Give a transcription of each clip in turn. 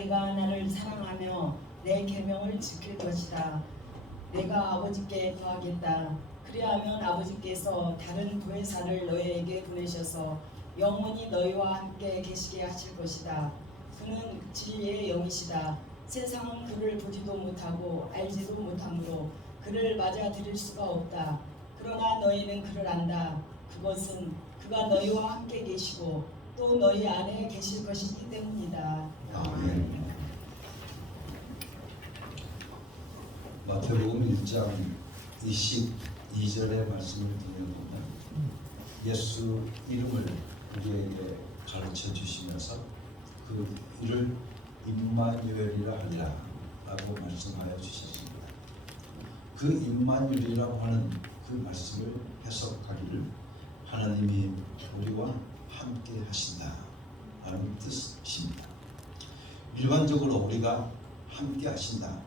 너희가 나를 사랑하며 내 계명을 지킬 것이다. 내가 아버지께 구하겠다. 그리하면 아버지께서 다른 보혜사를 너희에게 보내셔서 영원히 너희와 함께 계시게 하실 것이다. 그는 진리의 영이시다. 세상은 그를 보지도 못하고 알지도 못하므로 그를 맞아들일 수가 없다. 그러나 너희는 그를 안다. 그것은 그가 너희와 함께 계시고 또 너희 안에 계실 것이기 때문이다. 아멘. 마태복음 1장 22절의 말씀을 보면 예수 이름을 우리에게 가르쳐 주시면서 그 이를 임마누엘이라 하리라 라고 말씀하여 주셨습니다. 그 임마누엘이라고 하는 그 말씀을 해석하기를 하나님이 우리와 함께 하신다 라는 뜻입니다. 일반적으로 우리가 함께 하신다,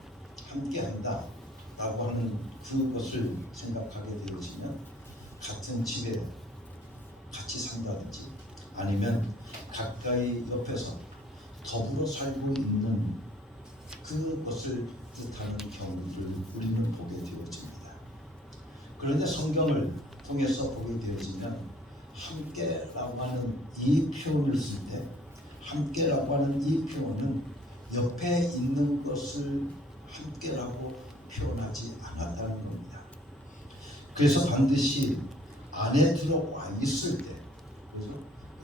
함께 한다 라고 하는 그것을 생각하게 되어지면 같은 집에 같이 산다든지 아니면 가까이 옆에서 더불어 살고 있는 그것을 뜻하는 경우를 우리는 보게 되어집니다. 그런데 성경을 통해서 보게 되어지면 함께라고 하는 이 표현을 쓸 때 함께라고 하는 이 표현은 옆에 있는 것을 함께라고 표현하지 않았다는 겁니다. 그래서 반드시 안에 들어와 있을 때, 그래서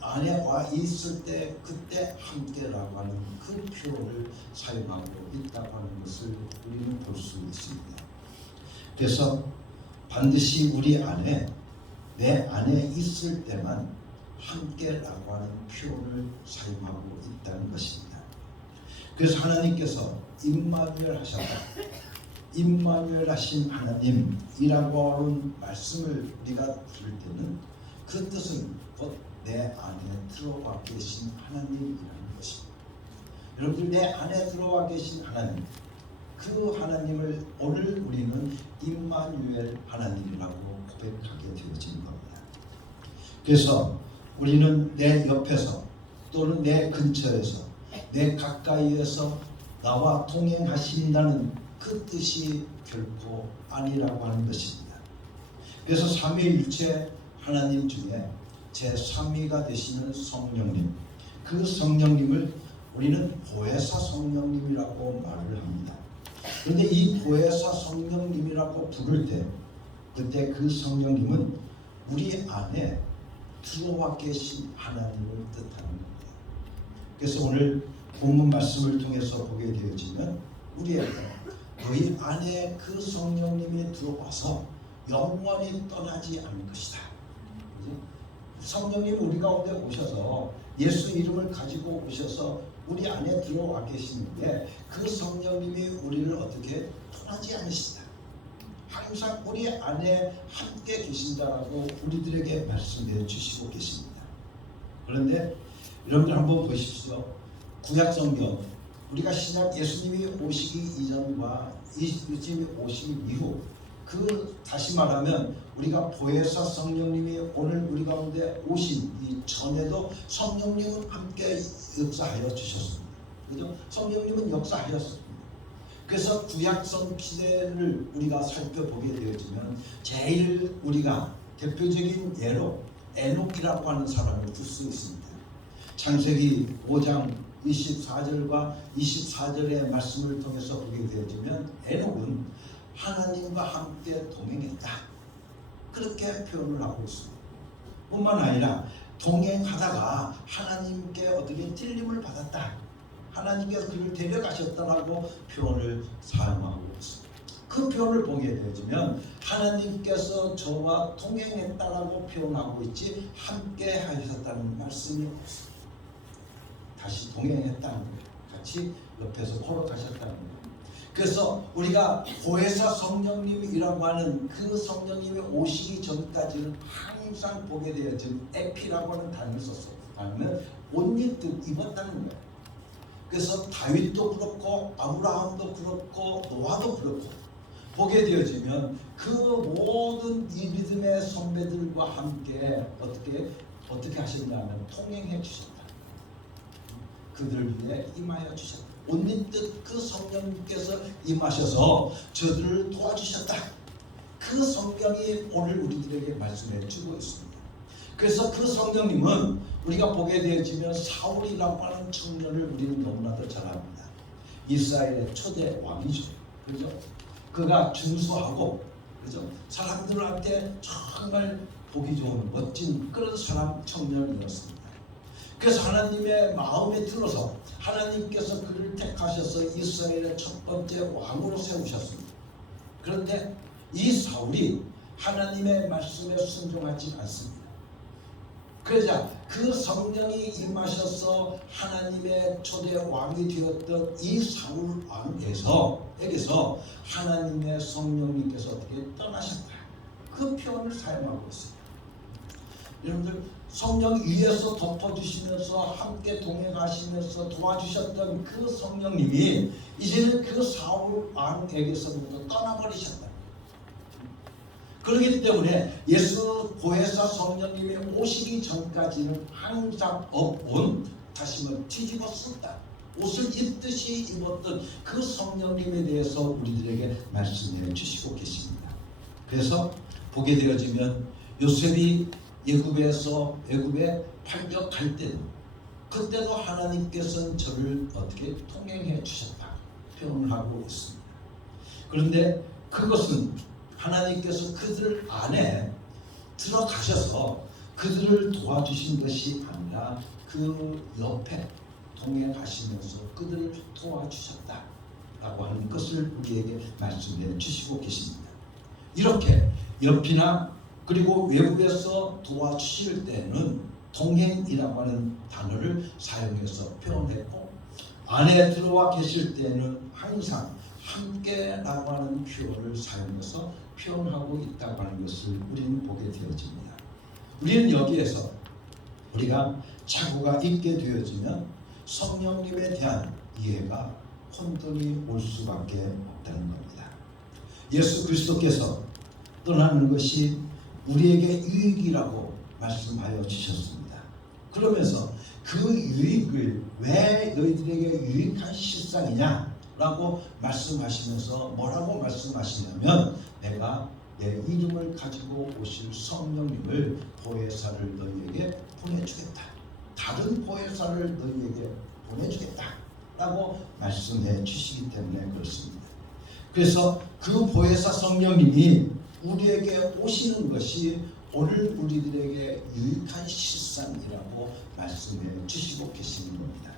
안에 와 있을 때 그때 함께라고 하는 그 표현을 사용하고 있다고 하는 것을 우리는 볼 수 있습니다. 그래서 반드시 우리 안에 내 안에 있을 때만 함께라고 하는 표현을 사용하고 있다는 것입니다. 그래서 하나님께서 임마누엘 하셨다. 임마누엘 하신 하나님이라고 하는 말씀을 우리가 들을 때는 그 뜻은 곧 내 안에 들어와 계신 하나님이라는 것입니다. 여러분들 내 안에 들어와 계신 하나님, 그 하나님을 오늘 우리는 임마누엘 하나님이라고 고백하게 되어진 겁니다. 그래서 우리는 내 옆에서 또는 내 근처에서 내 가까이에서 나와 동행하신다는 그 뜻이 결코 아니라고 하는 것입니다. 그래서 삼위일체 하나님 중에 제3위가 되시는 성령님, 그 성령님을 우리는 보혜사 성령님이라고 말을 합니다. 그런데 이 보혜사 성령님이라고 부를 때 그때 그 성령님은 우리 안에 들어와 계신 하나님을 뜻하는 겁니다. 그래서 오늘 본문 말씀을 통해서 보게 되어지면 우리에게 너희 안에 그 성령님이 들어와서 영원히 떠나지 않을 것이다. 성령님이 우리 가운데 오셔서 예수 이름을 가지고 오셔서 우리 안에 들어와 계시는데 그 성령님이 우리를 어떻게 떠나지 않으시다. 항상 우리 안에 함께 계신다라고 우리들에게 말씀해 주시고 계십니다. 그런데 여러분들 한번 보십시오. 구약성경 우리가 신약 예수님이 오시기 이전과 예수님이 오시기 이후 그 다시 말하면 우리가 보혜사 성령님이 오늘 우리 가운데 오신 이 전에도 성령님은 함께 역사하여 주셨습니다. 그죠? 성령님은 역사하셨습니다. 그래서 구약성 시대를 우리가 살펴보게 되어지면 제일 우리가 대표적인 예로 에녹이라고 하는 사람을 들 수 있습니다. 창세기 5장 24절과 24절의 말씀을 통해서 보게 되어지면 에녹은 하나님과 함께 동행했다. 그렇게 표현을 하고 있습니다. 뿐만 아니라 동행하다가 하나님께 어떻게 찔림을 받았다. 하나님께서 그를 데려가셨다라고 표현을 사용하고 있습니다. 그 표현을 보게 되어지면 하나님께서 저와 동행했다라고 표현하고 있지 함께 하셨다는 말씀이 없습니다. 다시 동행했다는 거예요. 같이 옆에서 걸어가셨다는 거예요. 그래서 우리가 보혜사 성령님이라고 하는 그 성령님이 오시기 전까지는 항상 보게 되어진 에피라고 하는 단어를 썼어요. 단어는 옷 입었다는 거예요. 그래서 다윗도 그렇고 아브라함도 그렇고 노아도 그렇고 보게 되어지면 그 모든 이 믿음의 선배들과 함께 어떻게 하셨냐면 통행해 주셨다. 그들 위해 임하여 주셨다. 온님 뜻 그 성령님께서 임하셔서 저들을 도와주셨다. 그 성경이 오늘 우리들에게 말씀해 주고 있습니다. 그래서 그 성령님은 우리가 보게 되어지면 사울이라고 하는 청년을 우리는 너무나도 잘 압니다. 이스라엘의 초대 왕이죠. 그죠? 그가 준수하고, 그죠? 사람들한테 정말 보기 좋은 멋진 그런 사람 청년이었습니다. 그래서 하나님의 마음에 들어서 하나님께서 그를 택하셔서 이스라엘의 첫 번째 왕으로 세우셨습니다. 그런데 이 사울이 하나님의 말씀에 순종하지 않습니다. 그러자 그 성령이 임하셔서 하나님의 초대 왕이 되었던 이 사울 왕에게서 하나님의 성령님께서 어떻게 떠나셨다. 그 표현을 사용하고 있습니다. 여러분들 성령 위에서 덮어주시면서 함께 동행하시면서 도와주셨던 그 성령님이 이제는 그 사울 왕에게서부터 떠나버리셨다. 그렇기 때문에 예수 보혜사 성령님이 오시기 전까지는 항상 다시 말해 뒤집어 쓴다. 옷을 입듯이 입었던 그 성령님에 대해서 우리들에게 말씀해 주시고 계십니다. 그래서 보게 되어지면 요셉이 애굽에 팔려갈 때도 그때도 하나님께서는 저를 어떻게 통행해 주셨다 표현을 하고 있습니다. 그런데 그것은 하나님께서 그들 안에 들어가셔서 그들을 도와주신 것이 아니라 그 옆에 동행하시면서 그들을 도와주셨다라고 하는 것을 우리에게 말씀해 주시고 계십니다. 이렇게 옆이나 그리고 외국에서 도와주실 때는 동행이라고 하는 단어를 사용해서 표현했고, 안에 들어와 계실 때는 항상 함께라고 하는 표현을 사용해서 표현하고 있다고 하는 것을 우리는 보게 되어집니다. 우리는 여기에서 우리가 착오가 있게 되어지면 성령님에 대한 이해가 혼돈이 올 수밖에 없다는 겁니다. 예수 그리스도께서 떠나는 것이 우리에게 유익이라고 말씀하여 주셨습니다. 그러면서 그 유익을 왜 너희들에게 유익한 실상이냐 라고 말씀하시면서 뭐라고 말씀하시냐면 내가 내 이름을 가지고 오실 성령님을 보혜사를 너희에게 보내주겠다. 다른 보혜사를 너희에게 보내주겠다 라고 말씀해 주시기 때문에 그렇습니다. 그래서 그 보혜사 성령님이 우리에게 오시는 것이 오늘 우리들에게 유익한 실상이라고 말씀해 주시고 계시는 겁니다.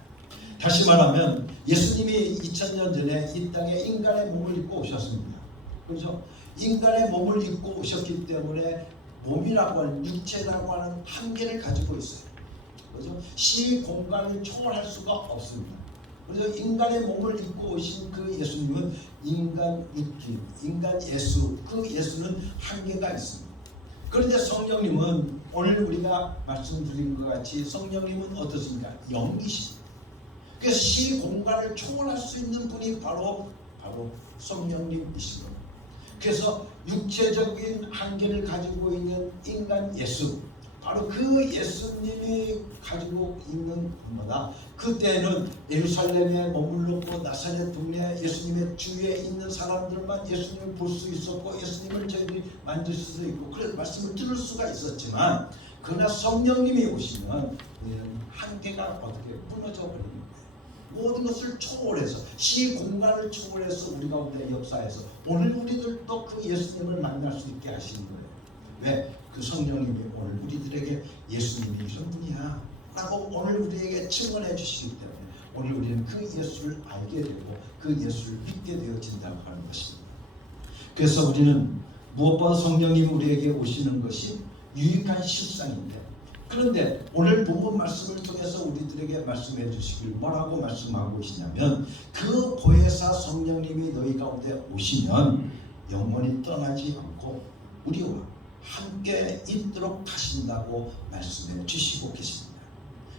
다시 말하면 예수님이 2000년 전에 이 땅에 인간의 몸을 입고 오셨습니다. 그렇죠? 인간의 몸을 입고 오셨기 때문에 몸이라고 하는 육체라고 하는 한계를 가지고 있어요. 그렇죠? 시 공간을 초월할 수가 없습니다. 그래서 인간의 몸을 입고 오신 그 예수님은 인간 입기, 인간 예수, 그 예수는 한계가 있습니다. 그런데 성령님은 오늘 우리가 말씀드린 것 같이 성령님은 어떻습니까? 영이십니다. 그래서 시 공간을 초월할 수 있는 분이 바로 성령님이십니다. 그래서 육체적인 한계를 가지고 있는 인간 예수, 바로 그 예수님이 가지고 있는 것마다 그때는 예루살렘에 머물렀고 나사렛 동네 예수님의 주위에 있는 사람들만 예수님을 볼 수 있었고 예수님을 저희들이 만질 수도 있고 그래서 말씀을 들을 수가 있었지만 그러나 성령님이 오시면 한계가 어떻게 무너져 버리는 거예요. 모든 것을 초월해서 시 공간을 초월해서 우리 가운데 역사해서 오늘 우리들도 그 예수님을 만날 수 있게 하시는 거예요. 왜? 그 성령님이 오늘 우리들에게 예수님이 이런 분이야 라고 오늘 우리에게 증언해 주시기 때문에 오늘 우리는 그 예수를 알게 되고 그 예수를 믿게 되어진다고 하는 것입니다. 그래서 우리는 무엇보다 성령님이 우리에게 오시는 것이 유익한 실상인데, 그런데 오늘 본문 말씀을 통해서 우리들에게 말씀해 주시길 뭐라고 말씀하고 계시냐면 그 보혜사 성령님이 너희 가운데 오시면 영원히 떠나지 않고 우리와 함께 있도록 하신다고 말씀해 주시고 계십니다.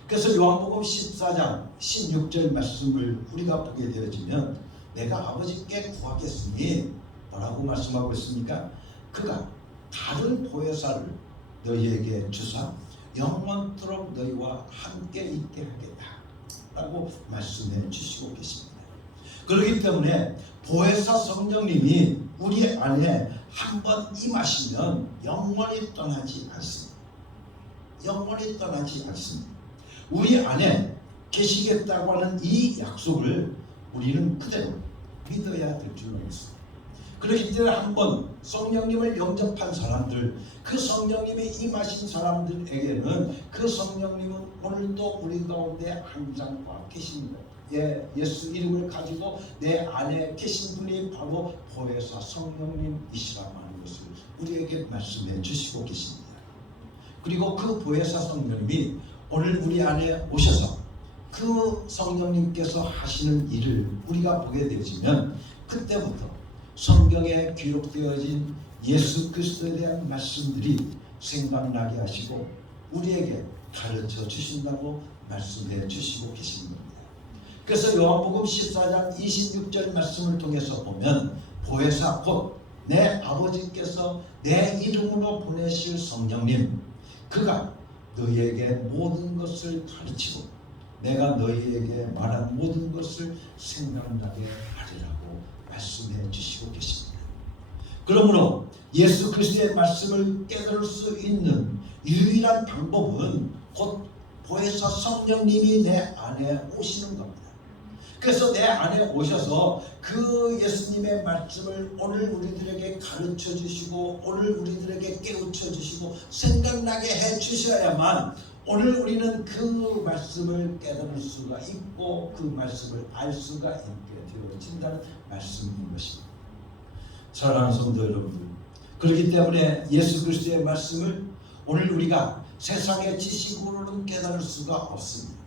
그래서 요한복음 14장 16절 말씀을 우리가 보게 되어지면 내가 아버지께 구하겠으니 뭐라고 말씀하고 있습니까? 그가 다른 보혜사를 너희에게 주사 영원토록 너희와 함께 있게 하겠다 라고 말씀해 주시고 계십니다. 그렇기 때문에 보혜사 성령님이 우리 안에 한번 임하시면 영원히 떠나지 않습니다. 영원히 떠나지 않습니다. 우리 안에 계시겠다고 하는 이 약속을 우리는 그대로 믿어야 될 줄로 믿습니다. 그렇기 때문에 한번 성령님을 영접한 사람들, 그 성령님이 임하신 사람들에게는 그 성령님은 오늘도 우리 가운데 항상 와 계십니다. 예수 이름을 가지고 내 안에 계신 분이 바로 보혜사 성령님이시라는 것을 우리에게 말씀해 주시고 계십니다. 그리고 그 보혜사 성령님이 오늘 우리 안에 오셔서 그 성령님께서 하시는 일을 우리가 보게 되어지면 그때부터 성경에 기록되어진 예수 그리스도에 대한 말씀들이 생각나게 하시고 우리에게 가르쳐 주신다고 말씀해 주시고 계십니다. 그래서 요한복음 14장 26절 말씀을 통해서 보면 보혜사 곧 내 아버지께서 내 이름으로 보내실 성령님, 그가 너희에게 모든 것을 가르치고 내가 너희에게 말한 모든 것을 생각나게 하리라고 말씀해 주시고 계십니다. 그러므로 예수 그리스도의 말씀을 깨달을 수 있는 유일한 방법은 곧 보혜사 성령님이 내 안에 오시는 겁니다. 그래서 내 안에 오셔서 그 예수님의 말씀을 오늘 우리들에게 가르쳐 주시고 오늘 우리들에게 깨우쳐 주시고 생각나게 해 주셔야만 오늘 우리는 그 말씀을 깨달을 수가 있고 그 말씀을 알 수가 있게 되어진다는 말씀인 것입니다. 사랑하는 성도 여러분들, 그렇기 때문에 예수 그리스도의 말씀을 오늘 우리가 세상의 지식으로는 깨달을 수가 없습니다.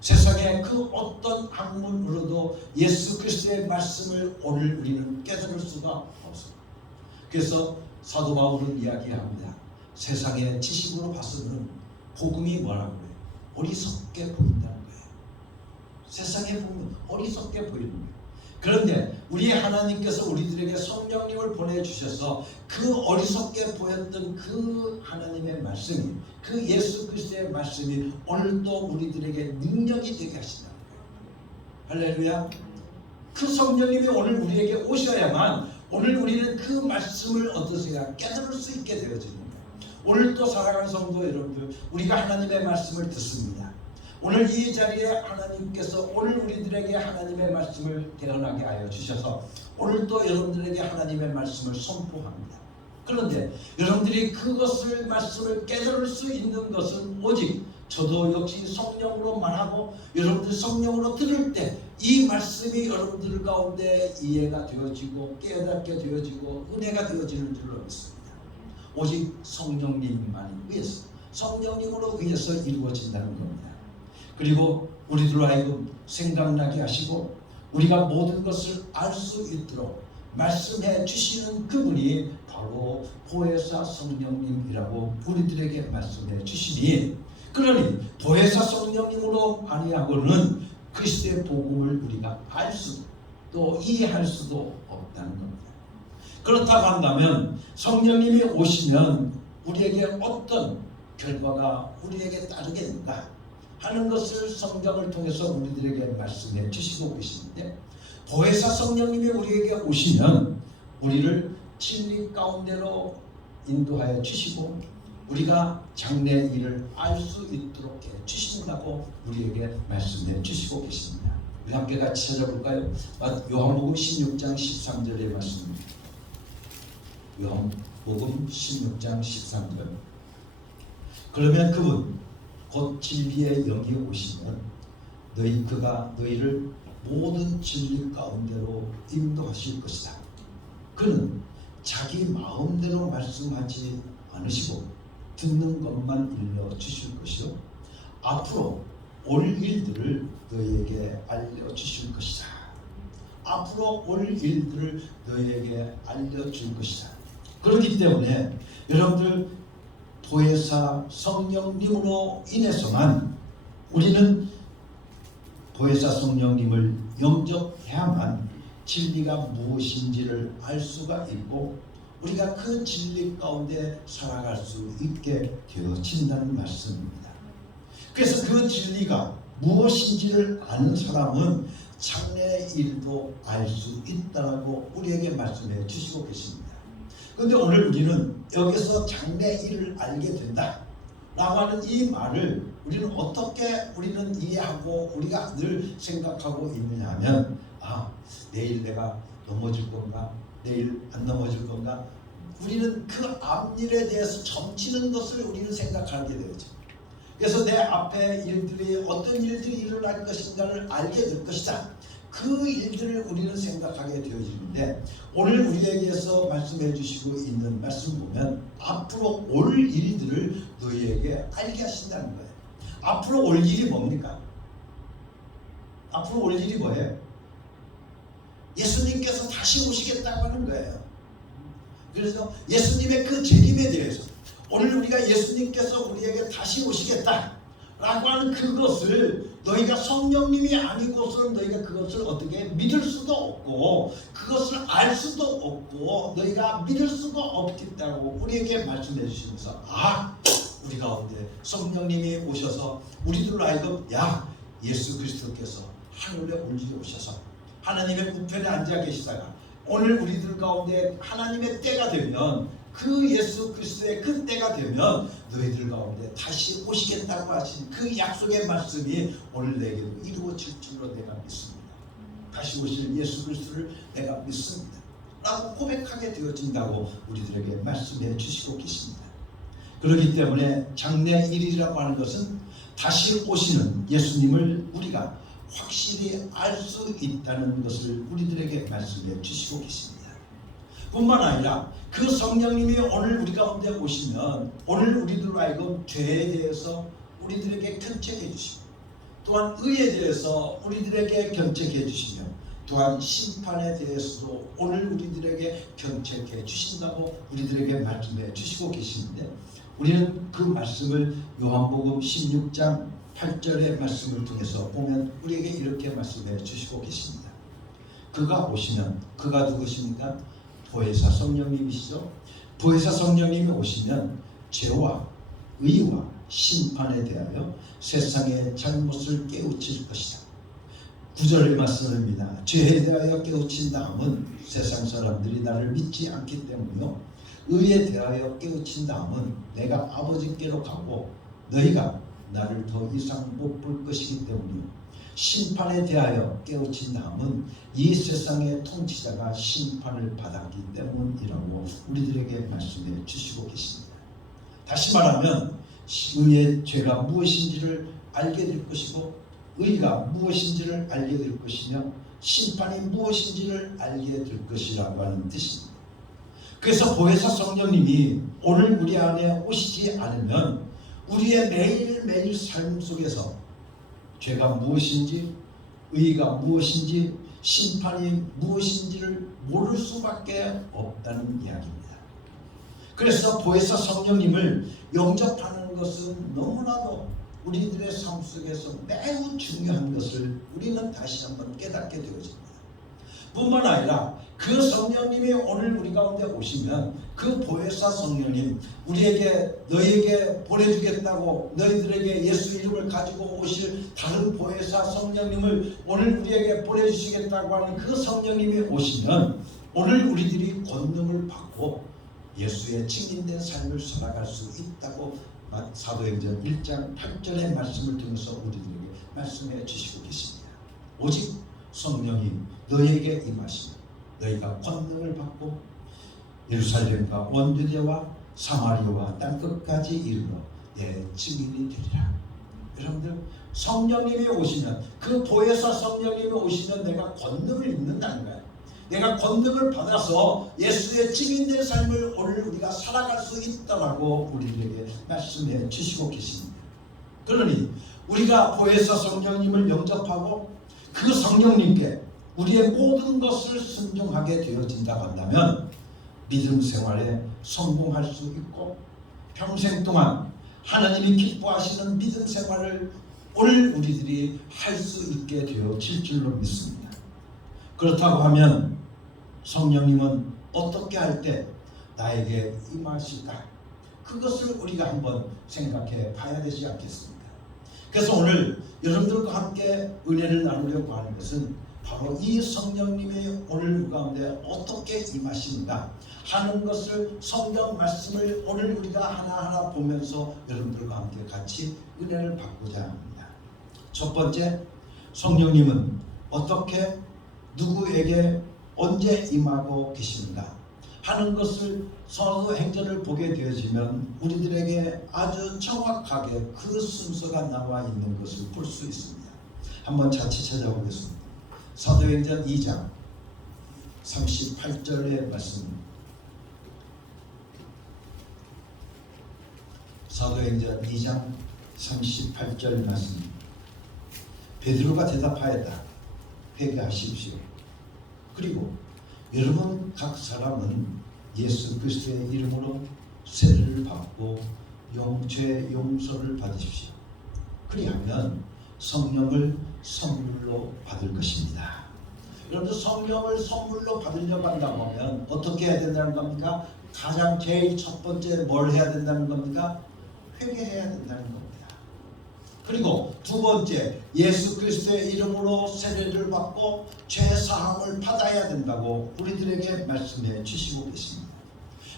세상의 그 어떤 학문으로도 예수 그리스도의 말씀을 오늘 우리는 깨달을 수가 없습니다. 그래서 사도 바울은 이야기합니다. 세상의 지식으로 봐서는 복음이 뭐라고 해요? 어리석게 보인다는 거예요. 세상에 보면 어리석게 보이는 거예요. 그런데 우리 하나님께서 우리들에게 성령님을 보내주셔서 그 어리석게 보였던 그 하나님의 말씀이, 그 예수 그리스도의 말씀이 오늘도 우리들에게 능력이 되게 하신다는 거예요. 할렐루야. 그 성령님이 오늘 우리에게 오셔야만 오늘 우리는 그 말씀을 어떠세요? 깨달을 수 있게 되어집니다. 오늘 또 사랑하는 성도 여러분들, 우리가 하나님의 말씀을 듣습니다. 오늘 이 자리에 하나님께서 오늘 우리들에게 하나님의 말씀을 태어나게 하여 주셔서 오늘 또 여러분들에게 하나님의 말씀을 선포합니다. 그런데 여러분들이 그것을 말씀을 깨달을 수 있는 것은 오직 저도 역시 성령으로 말하고 여러분들 성령으로 들을 때 이 말씀이 여러분들 가운데 이해가 되어지고 깨닫게 되어지고 은혜가 되어지는 줄로 믿습니다. 오직 성령님만이 위해서, 성령님으로 위해서 이루어진다는 겁니다. 그리고 우리들로 하여금 생각나게 하시고 우리가 모든 것을 알 수 있도록 말씀해 주시는 그분이 바로 보혜사 성령님이라고 우리들에게 말씀해 주시니, 그러니 보혜사 성령님으로 아니하고는 그리스도의 복음을 우리가 알 수도 또 이해할 수도 없다는 겁니다. 그렇다고 한다면 성령님이 오시면 우리에게 어떤 결과가 우리에게 따르겠는가 하는 것을 성경을 통해서 우리들에게 말씀해 주시고 계시는데, 보혜사 성령님이 우리에게 오시면 우리를 진리 가운데로 인도하여 주시고 우리가 장래의 일을 알 수 있도록 해 주신다고 우리에게 말씀해 주시고 계십니다. 우리 함께 같이 찾아볼까요? 요한복음 16장 13절의 말씀입니다. 요한복음 16장 13절. 그러면 그분 곧 진리의 영이 오시면 그가 너희를 모든 진리 가운데로 인도하실 것이다. 그는 자기 마음대로 말씀하지 않으시고 듣는 것만 일러 주실 것이요 앞으로 올 일들을 너희에게 알려주실 것이다. 앞으로 올 일들을 너희에게 알려줄 것이다. 그렇기 때문에 여러분들 보혜사 성령님으로 인해서만 우리는 보혜사 성령님을 영접해야만 진리가 무엇인지를 알 수가 있고 우리가 그 진리 가운데 살아갈 수 있게 되어진다는 말씀입니다. 그래서 그 진리가 무엇인지를 아는 사람은 장래의 일도 알 수 있다라고 우리에게 말씀해 주시고 계십니다. 그런데 오늘 우리는 여기서 장래의 일을 알게 된다 라고 하는 이 말을 우리는 어떻게 우리는 이해하고 우리가 늘 생각하고 있느냐 하면, 내일 내가 넘어질 건가, 내일 안 넘어질 건가, 우리는 그 앞일에 대해서 점치는 것을 우리는 생각하게 되죠. 그래서 내 앞에 일들이 어떤 일들이 일어날 것인가를 알게 될 것이다. 그 일들을 우리는 생각하게 되어지는데, 오늘 우리에게서 말씀해 주시고 있는 말씀 보면 앞으로 올 일들을 너희에게 알게 하신다는 거예요. 앞으로 올 일이 뭡니까? 앞으로 올 일이 뭐예요? 예수님께서 다시 오시겠다고 하는 거예요. 그래서 예수님의 그 재림에 대해서 오늘 우리가 예수님께서 우리에게 다시 오시겠다 라고 하는 그것을 너희가 성령님이 아니고서는 너희가 그것을 어떻게 믿을 수도 없고 그것을 알 수도 없고 너희가 믿을 수가 없겠다고 우리에게 말씀해 주시면서, 우리 가운데 성령님이 오셔서 우리들로 하여금 예수 그리스도께서 하늘에 오셔서 하나님의 우편에 앉아 계시다가 오늘 우리들 가운데 하나님의 때가 되면, 그 예수 그리스도의 그 때가 되면 너희들 가운데 다시 오시겠다고 하신 그 약속의 말씀이 오늘 내게도 이루어질 줄로 내가 믿습니다. 다시 오실 예수 그리스도를 내가 믿습니다 라고 고백하게 되어진다고 우리들에게 말씀해 주시고 계십니다. 그렇기 때문에 장래일이라고 하는 것은 다시 오시는 예수님을 우리가 확실히 알 수 있다는 것을 우리들에게 말씀해 주시고 계십니다. 뿐만 아니라 그 성령님이 오늘 우리 가운데 오시면 오늘 우리들로 하여금 죄에 대해서 우리들에게 견책해 주시고, 또한 의에 대해서 우리들에게 견책해 주시며, 또한 심판에 대해서도 오늘 우리들에게 견책해 주신다고 우리들에게 말씀해 주시고 계시는데, 우리는 그 말씀을 요한복음 16장 8절의 말씀을 통해서 보면 우리에게 이렇게 말씀해 주시고 계십니다. 그가 오시면, 그가 누구십니까? 보혜사 성령님이시죠. 보혜사 성령님이 오시면 죄와 의와 심판에 대하여 세상의 잘못을 깨우칠 것이다. 9절의 말씀입니다. 죄에 대하여 깨우친 다음은 세상 사람들이 나를 믿지 않기 때문이요, 의에 대하여 깨우친 다음은 내가 아버지께로 가고 너희가 나를 더 이상 못 볼 것이기 때문이요, 심판에 대하여 깨우친 다음은 이 세상의 통치자가 심판을 받았기 때문이라고 우리들에게 말씀해 주시고 계십니다. 다시 말하면 의의 죄가 무엇인지를 알게 될 것이고, 의가 무엇인지를 알게 될 것이며, 심판이 무엇인지를 알게 될 것이라고 하는 뜻입니다. 그래서 보혜사 성령님이 오늘 우리 안에 오시지 않으면 우리의 매일매일 삶 속에서 죄가 무엇인지, 의가 무엇인지, 심판이 무엇인지를 모를 수밖에 없다는 이야기입니다. 그래서 보혜사 성령님을 영접하는 것은 너무나도 우리들의 삶 속에서 매우 중요한 것을 우리는 다시 한번 깨닫게 되어집니다. 뿐만 아니라 그 성령님이 오늘 우리 가운데 오시면 그 보혜사 성령님, 우리에게 너희에게 보내주겠다고 너희들에게 예수 이름을 가지고 오실 다른 보혜사 성령님을 오늘 우리에게 보내주시겠다고 하는 그 성령님이 오시면 오늘 우리들이 권능을 받고 예수의 증인된 삶을 살아갈 수 있다고 사도행전 1장 8절의 말씀을 통해서 우리들에게 말씀해 주시고 계십니다. 오직 성령이 너희에게 임하시면 너희가 권능을 받고 예루살렘과 온 유대와 사마리아와 땅끝까지 이르러 내 증인이 되리라. 여러분들, 성령님이 오시면, 그 보혜사 성령님이 오시면 내가 권능을 입는다는 거예요. 내가 권능을 받아서 예수의 증인된 삶을 오늘 우리가 살아갈 수 있다라고 우리에게 말씀해 주시고 계십니다. 그러니 우리가 보혜사 성령님을 영접하고 그 성령님께 우리의 모든 것을 순종하게 되어진다고 한다면 믿음 생활에 성공할 수 있고 평생 동안 하나님이 기뻐하시는 믿음 생활을 오늘 우리들이 할 수 있게 되어질 줄로 믿습니다. 그렇다고 하면 성령님은 어떻게 할 때 나에게 임하실까? 그것을 우리가 한번 생각해 봐야 되지 않겠습니까? 그래서 오늘 여러분들과 함께 은혜를 나누려고 하는 것은 바로 이 성령님이 오늘 가운데 어떻게 임하시는가 하는 것을 성경 말씀을 오늘 우리가 하나하나 보면서 여러분들과 함께 같이 은혜를 받고자 합니다. 첫 번째, 성령님은 어떻게 누구에게 언제 임하고 계신가 하는 것을 사도행전을 보게 되어지면 우리들에게 아주 정확하게 그 순서가 나와 있는 것을 볼 수 있습니다. 한번 같이 찾아보겠습니다. 사도행전 2장 38절의 말씀입니다. 사도행전 2장 38절 말씀입니다. 베드로가 대답하였다. 회개하십시오. 그리고 여러분 각 사람은 예수 그리스도의 이름으로 세례를 받고 죄 용서를 받으십시오. 그리하면 성령을 선물로 받을 것입니다. 여러분들 성령을 선물로 받으려고 한다고 하면 어떻게 해야 된다는 겁니까? 가장 제일 첫 번째 뭘 해야 된다는 겁니까? 회개해야 된다는 겁니다. 그리고 두 번째, 예수 그리스도의 이름으로 세례를 받고 죄 사함을 받아야 된다고 우리들에게 말씀해 주시고 계십니다.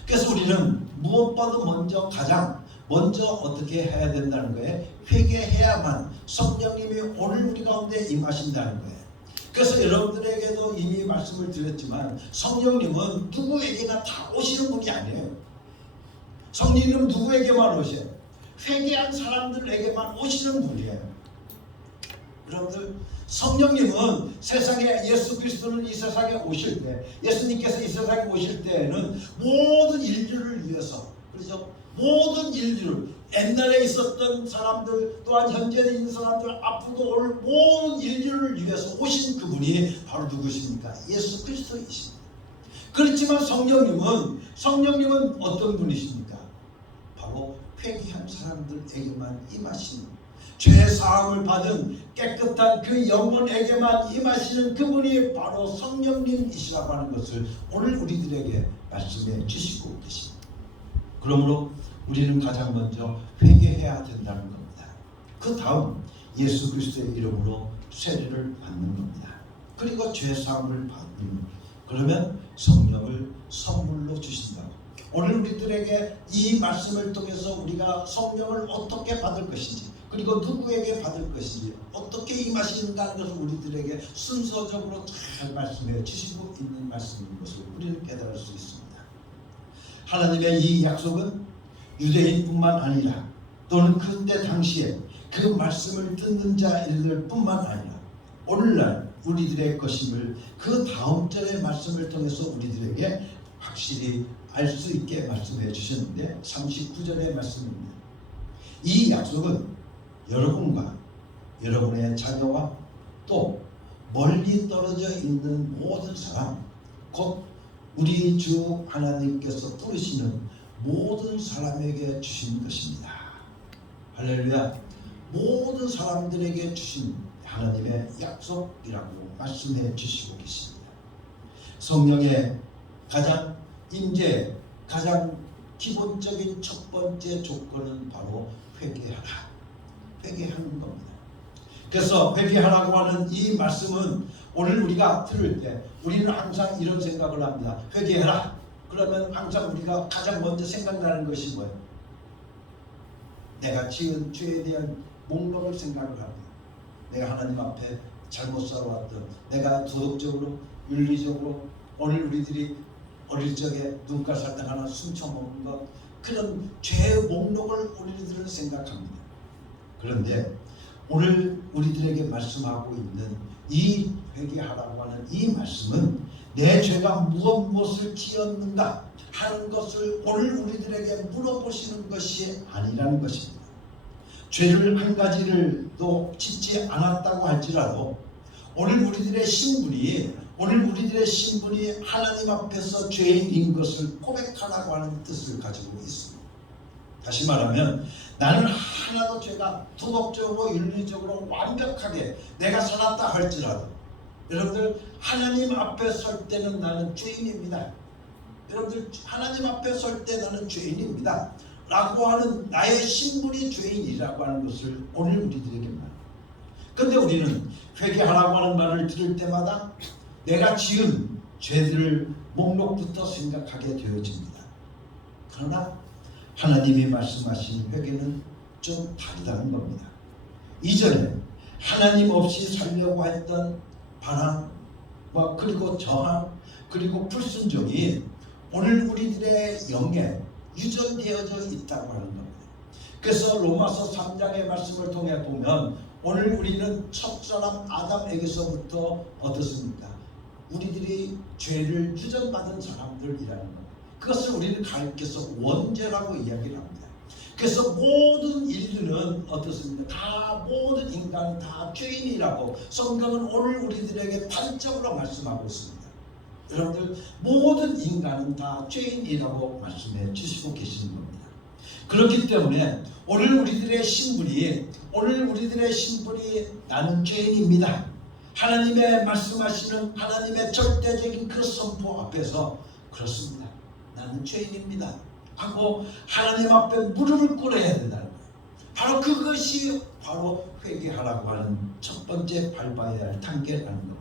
그래서 우리는 무엇보다 가장 먼저 어떻게 해야 된다는 거예요? 회개해야만 성령님이 오늘 우리 가운데 임하신다는 거예요. 그래서 여러분들에게도 이미 말씀을 드렸지만 성령님은 누구에게나 다 오시는 분이 아니에요. 성령님은 누구에게만 오셔요? 회개한 사람들에게만 오시는 분이에요. 여러분들, 성령님은 세상에 예수 그리스도는 이 세상에 오실 때, 예수님께서 이 세상에 오실 때에는 모든 인류를 위해서, 그렇죠? 모든 인류를, 옛날에 있었던 사람들, 또한 현재 있는 사람들, 앞으로 올 모든 인류를 위해서 오신 그분이 바로 누구십니까? 예수 그리스도이십니다. 그렇지만 성령님은 어떤 분이십니까? 바로 회개한 사람들에게만 임하시는, 죄 사함을 받은 깨끗한 그 영혼에게만 임하시는 그분이 바로 성령님이시라고 하는 것을 오늘 우리들에게 말씀해 주시고 계십니다. 그러므로 우리는 가장 먼저 회개해야 된다는 겁니다. 그 다음 예수 그리스도의 이름으로 세례를 받는 겁니다. 그리고 죄 사함을 받는, 그러면 성령을 선물로 주신다고. 오늘 우리들에게 이 말씀을 통해서 우리가 성령을 어떻게 받을 것인지, 그리고 누구에게 받을 것인지, 어떻게 임하시는가 하는 것을 우리들에게 순서적으로 잘 말씀해 주시고 있는 말씀인 것을 우리는 깨달을 수 있습니다. 하나님의 이 약속은 유대인뿐만 아니라 또는 그때 당시에 그 말씀을 듣는 자들 뿐만 아니라 오늘날 우리들의 것임을 그 다음 절의 말씀을 통해서 우리들에게 확실히 알 수 있게 말씀해 주셨는데 39절의 말씀입니다. 이 약속은 여러분과 여러분의 자녀와 또 멀리 떨어져 있는 모든 사람, 곧 우리 주 하나님께서 부르시는 모든 사람에게 주신 것입니다. 할렐루야. 모든 사람들에게 주신 하나님의 약속이라고 말씀해 주시고 계십니다. 성령의 가장 임재, 가장 기본적인 첫 번째 조건은 바로 회개하는 겁니다. 그래서 회개하라고 하는 이 말씀은 오늘 우리가 들을 때 우리는 항상 이런 생각을 합니다. 회개해라. 그러면 항상 우리가 가장 먼저 생각나는 것이 뭐예요? 내가 지은 죄에 대한 목록을 생각을 합니다. 내가 하나님 앞에 잘못 살아왔던, 내가 도덕적으로, 윤리적으로 오늘 우리들이 어릴 적에 눈깔 살짝 하나 훔쳐먹는 것, 그런 죄의 목록을 우리들은 생각합니다. 그런데 오늘 우리들에게 말씀하고 있는 이 회개하라고 하는 이 말씀은 내 죄가 무엇을 지었는가 하는 것을 오늘 우리들에게 물어보시는 것이 아니라는 것입니다. 죄를 한 가지를 또 짓지 않았다고 할지라도 오늘 우리들의 신분이 하나님 앞에서 죄인인 것을 고백하라고 하는 뜻을 가지고 있습니다. 다시 말하면 나는 하나도 죄가 도덕적으로 윤리적으로 완벽하게 내가 살았다 할지라도 여러분들 하나님 앞에 설 때는 나는 죄인입니다. 여러분들 하나님 앞에 설 때 나는 죄인입니다 라고 하는 나의 신분이 죄인이라고 하는 것을 오늘 우리들에게 말합니다. 근데 우리는 회개하라고 하는 말을 들을 때마다 내가 지은 죄들을 목록부터 생각하게 되어집니다. 그러나 하나님이 말씀하신 회개는 좀 다르다는 겁니다. 이전에 하나님 없이 살려고 했던 반항, 그리고 저항, 그리고 불순종이 오늘 우리들의 영에 유전되어져 있다고 하는 겁니다. 그래서 로마서 3장의 말씀을 통해 보면 오늘 우리는 첫사람 아담에게서부터 어떻습니까? 우리들이 죄를 유전받은 사람들이라는 것. 그것을 우리는 가르쳐서 원죄라고 이야기를 합니다. 그래서 모든 인류는 어떻습니까? 다 모든 인간은 다 죄인이라고 성경은 오늘 우리들에게 단적으로 말씀하고 있습니다. 여러분들 모든 인간은 다 죄인이라고 말씀해 주시고 계시는 겁니다. 그렇기 때문에 오늘 우리들의 신분이 나는 죄인입니다. 하나님의 말씀하시는 하나님의 절대적인 그 선포 앞에서 그렇습니다. 나는 죄인입니다 하고 하나님 앞에 무릎을 꿇어야 된다는 거예요. 바로 그것이 바로 회개하라고 하는 첫 번째 밟아야 할 단계라는 겁니다.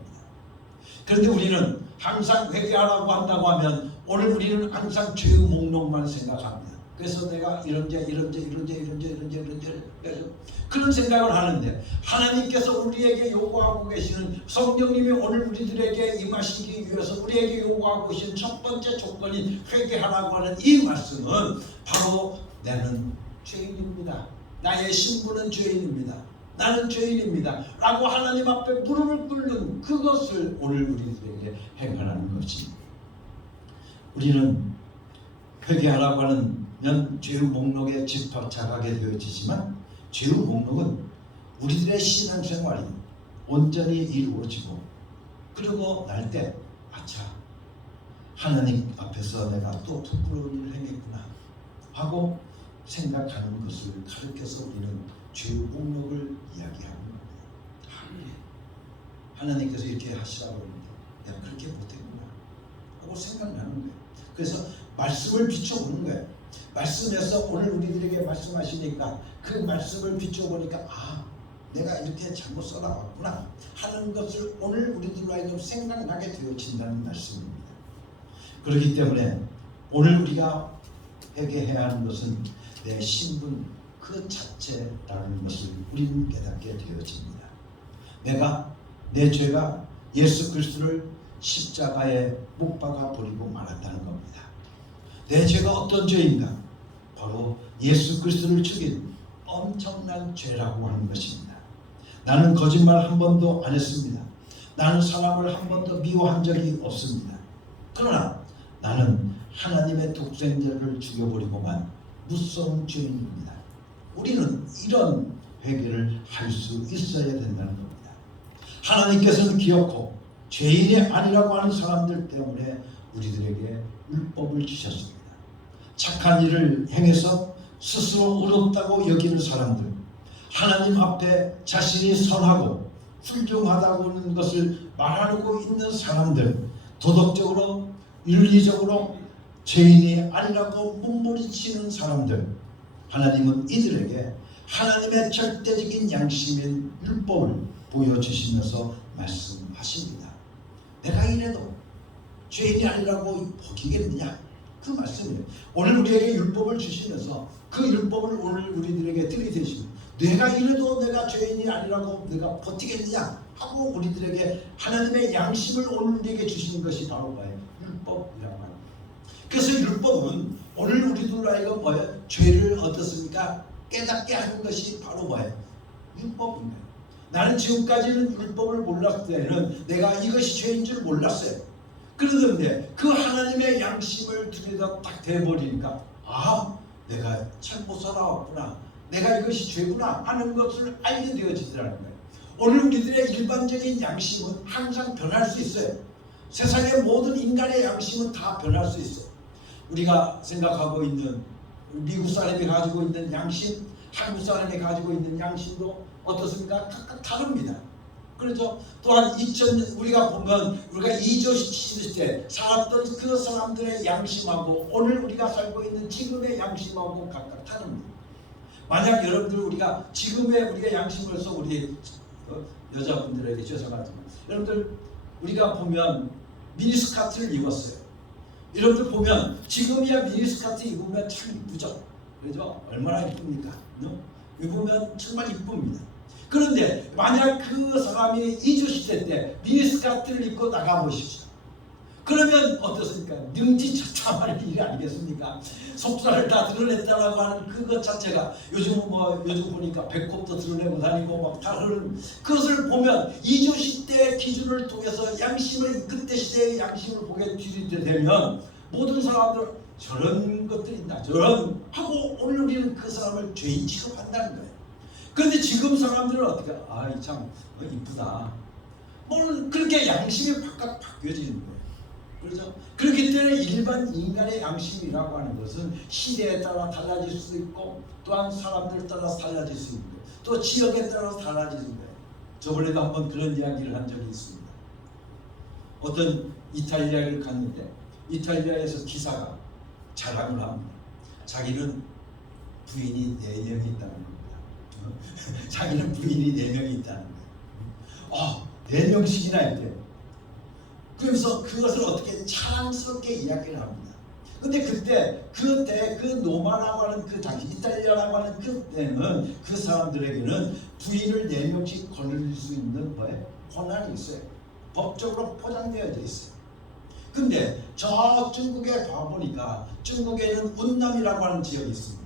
그런데 우리는 항상 회개하라고 한다고 하면 오늘 우리는 항상 죄의 목록만 생각합니다. 그래서 내가 이런 죄 그런 생각을 하는데 하나님께서 우리에게 요구하고 계시는 성령님이 오늘 우리들에게 임하시기 위해서 우리에게 요구하고 계신 첫 번째 조건이 회개하라고 하는 이 말씀은 바로 나는 죄인입니다. 나의 신분은 죄인입니다. 나는 죄인입니다 라고 하나님 앞에 무릎을 꿇는 그것을 오늘 우리들에게 행하라는 것입니다. 우리는 회개하라고 하는 죄의 목록에 집착하게 되어지지만 죄의 목록은 우리들의 신앙생활이 온전히 이루어지고 그리고 날 때 아차 하나님 앞에서 내가 또 부끄러운 일을 행했구나 하고 생각하는 것을 가르쳐서 우리는 죄의 목록을 이야기하는 겁니다. 하나님께서 이렇게 하시라고 하는데 내가 그렇게 못했구나 하고 생각나는 거예요. 그래서 말씀을 비춰보는 거예요. 말씀에서 오늘 우리들에게 말씀하시니까 그 말씀을 비춰보니까 내가 이렇게 잘못 써나왔구나 하는 것을 오늘 우리들로 하여금 생각나게 되어진다는 말씀입니다. 그렇기 때문에 오늘 우리가 회개해야 하는 것은 내 신분 그 자체라는 것을 우리는 깨닫게 되어집니다. 내 죄가 예수 그리스도를 십자가에 못 박아 버리고 말았다는 겁니다. 내 죄가 어떤 죄인가? 바로 예수 그리스도를 죽인 엄청난 죄라고 하는 것입니다. 나는 거짓말 한 번도 안 했습니다. 나는 사람을 한 번도 미워한 적이 없습니다. 그러나 나는 하나님의 독생자를 죽여버리고만 무서운 죄인입니다. 우리는 이런 회개를 할 수 있어야 된다는 겁니다. 하나님께서는 기어코 죄인이 아니라고 하는 사람들 때문에 우리들에게 율법을 주셨습니다. 착한 일을 행해서 스스로 의롭다고 여기는 사람들, 하나님 앞에 자신이 선하고 훌륭하다고 하는 것을 말하고 있는 사람들, 도덕적으로 윤리적으로 죄인이 아니라고 몸부림치는 사람들, 하나님은 이들에게 하나님의 절대적인 양심인 율법을 보여주시면서 말씀하십니다. 내가 이래도 죄인이 아니라고 보기겠느냐? 그 말씀이에요. 오늘 우리에게 율법을 주시면서 그 율법을 오늘 우리들에게 들이대시고 내가 이래도 내가 죄인이 아니라고 내가 버티겠느냐 하고 우리들에게 하나님의 양심을 오늘 우리에게 주시는 것이 바로 뭐예요? 율법이라고 합니다. 그래서 율법은 오늘 우리들 하여금 뭐예요? 죄를 어떻습니까? 깨닫게 하는 것이 바로 뭐예요? 율법입니다. 나는 지금까지는 율법을 몰랐을 때는 내가 이것이 죄인 줄 몰랐어요. 그러던데 그 하나님의 양심을 들여다 딱 대버리니까 내가 잘못 살아왔구나, 내가 이것이 죄구나 하는 것을 알게 되어지더라는 거예요. 오늘 우리들의 일반적인 양심은 항상 변할 수 있어요. 세상의 모든 인간의 양심은 다 변할 수 있어요. 우리가 생각하고 있는 미국 사람이 가지고 있는 양심, 한국 사람이 가지고 있는 양심도 어떻습니까? 각각 다릅니다. 그렇죠? 또한 우리가 보면 우리가 2조 시대 살았던 그 사람들의 양심하고 오늘 우리가 살고 있는 지금의 양심하고 각각 다릅니다. 만약 여러분들 우리가 지금의 우리가 양심으로서 우리 여자분들에게 죄송하지만 여러분들 우리가 보면 미니스커트를 입었어요. 여러분들 보면 지금이야 미니스커트 입으면 참 이쁘죠. 그죠? 얼마나 이쁩니까? 입으면 정말 이쁩니다. 그런데 만약 그 사람이 이주시대 때 미니스커트를 입고 나가보십시오. 그러면 어떻습니까? 능지처참할 일이 아니겠습니까? 속살을 다 드러냈다라고 하는 그것 자체가 요즘 보니까 배꼽도 드러내고 다니고 막 다른 그것을 보면 이주시대 기준을 통해서 양심을 그때 시대의 양심을 보게 들이되면 모든 사람들 저런 것들이 있다 저런 하고 오늘 우리는 그 사람을 죄인 취급한다는 거예요. 그런데 지금 사람들은 어떻게 아이 참 이쁘다 뭐 그렇게 양심이 바깥 바뀌어지는 거예요. 그렇죠? 그렇기 때문에 일반 인간의 양심이라고 하는 것은 시대에 따라 달라질 수 있고 또한 사람들 따라서 달라질 수 있고 또 지역에 따라서 달라지는 거예요. 저번에도 한번 그런 이야기를 한 적이 있습니다. 어떤 이탈리아를 갔는데 이탈리아에서 기사가 자랑을 합니다. 자기는 부인이 4명이 있다는 겁니다. 자기는 부인이 4명이 있다는 거예요. 4명씩이나 있대요. 그래서 그것을 어떻게 자랑스럽게 이야기를 합니다. 근데 그때 그 노마라고 하는 그 당시 이탈리아라고 하는 그때는 그 사람들에게는 부인을 4명씩 거느릴 수 있는 권한이 있어요. 법적으로 포장되어져 있어요. 근데 저 중국에 봐보니까 중국에는 운남이라고 하는 지역이 있습니다.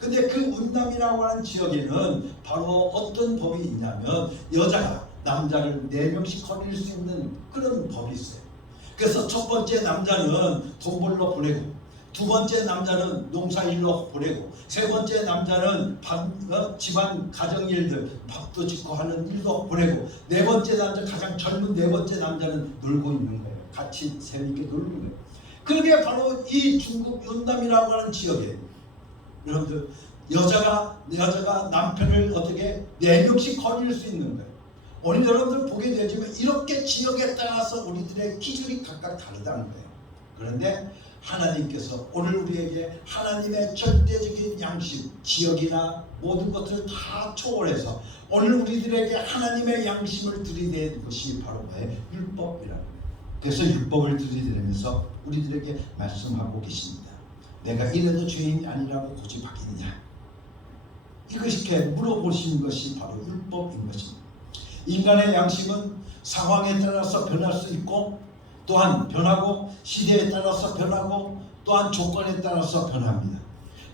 근데 그 운남이라고 하는 지역에는 바로 어떤 법이 있냐면 여자가 남자를 4명씩 거느릴 수 있는 그런 법이 있어요. 그래서 첫 번째 남자는 돈 벌러 보내고 두 번째 남자는 농사일로 보내고 세 번째 남자는 집안 가정일들 밥도 짓고 하는 일도 보내고 네 번째 남자 가장 젊은 네 번째 남자는 놀고 있는 거예요. 같이 재밌게 놀는 거예요. 그게 바로 이 중국 윤남이라고 하는 지역에 여러분들 여자가 남편을 어떻게 4명씩 거느릴 수 있는 거예요. 오늘 여러분들 보게 되지만 이렇게 지역에 따라서 우리들의 기준이 각각 다르다는 거예요. 그런데 하나님께서 오늘 우리에게 하나님의 절대적인 양심, 지역이나 모든 것들을 다 초월해서 오늘 우리들에게 하나님의 양심을 들이대는 것이 바로 뭐예요? 율법이라는 거예요. 그래서 율법을 들이대면서 우리들에게 말씀하고 계십니다. 내가 이래도 죄인이 아니라고 고집하겠느냐? 이렇게 물어보시는 것이 바로 율법인 것입니다. 인간의 양심은 상황에 따라서 변할 수 있고 또한 변하고 시대에 따라서 변하고 또한 조건에 따라서 변합니다.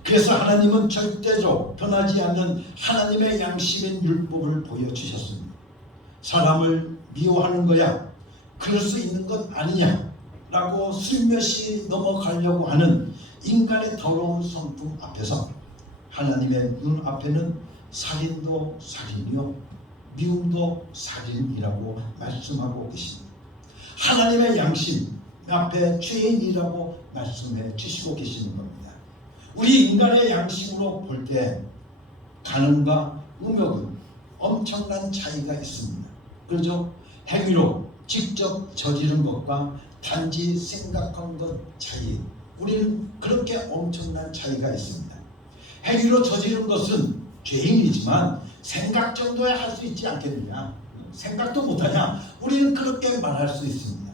그래서 하나님은 절대로 변하지 않는 하나님의 양심인 율법을 보여주셨습니다. 사람을 미워하는 거야 그럴 수 있는 것 아니냐 라고 슬며시 넘어가려고 하는 인간의 더러운 성품 앞에서 하나님의 눈 앞에는 살인도 살인이요 미움도 살인이라고 말씀하고 계십니다. 하나님의 양심 앞에 죄인이라고 말씀해 주시고 계시는 겁니다. 우리 인간의 양심으로 볼 때 간음과 음욕은 엄청난 차이가 있습니다. 그렇죠? 행위로 직접 저지른 것과 단지 생각한 것 차이 우리는 그렇게 엄청난 차이가 있습니다. 행위로 저지른 것은 죄인이지만 생각 정도야 할 수 있지 않겠느냐? 생각도 못하냐? 우리는 그렇게 말할 수 있습니다.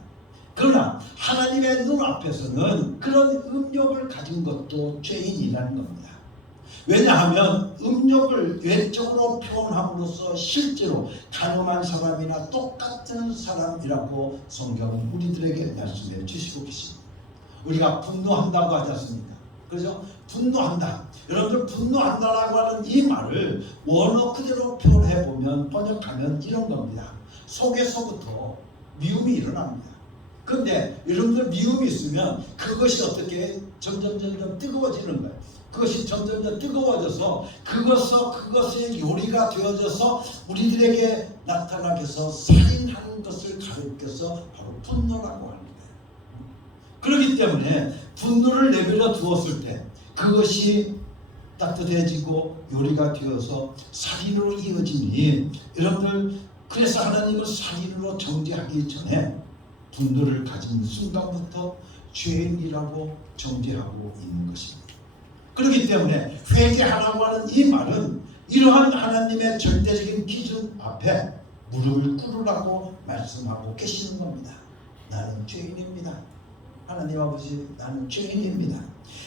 그러나 하나님의 눈 앞에서는 그런 음욕을 가진 것도 죄인이라는 겁니다. 왜냐하면 음욕을 외적으로 표현함으로써 실제로 간음한 사람이나 똑같은 사람이라고 성경은 우리들에게 말씀해 주시고 계십니다. 우리가 분노한다고 하지 않습니까? 그래서 분노한다. 여러분들 분노한다라고 하는 이 말을 원어 그대로 표현해 보면 번역하면 이런 겁니다. 속에서부터 미움이 일어납니다. 그런데 여러분들 미움이 있으면 그것이 어떻게 점점 뜨거워지는 거예요. 그것이 점점 뜨거워져서 그것의 요리가 되어져서 우리들에게 나타나게 해서 살인하는 것을 가리켜서 바로 분노라고 하는 거예요. 그렇기 때문에 분노를 내버려 두었을 때 그것이 따뜻해지고 요리가 되어서 살인으로 이어지니 여러분들 그래서 하나님은 살인으로 정죄하기 전에 분노를 가진 순간부터 죄인이라고 정죄하고 있는 것입니다. 그렇기 때문에 회개하라고 하는 이 말은 이러한 하나님의 절대적인 기준 앞에 무릎을 꿇으라고 말씀하고 계시는 겁니다. 나는 죄인입니다. 하나님 아버지, 나는 죄인입니다.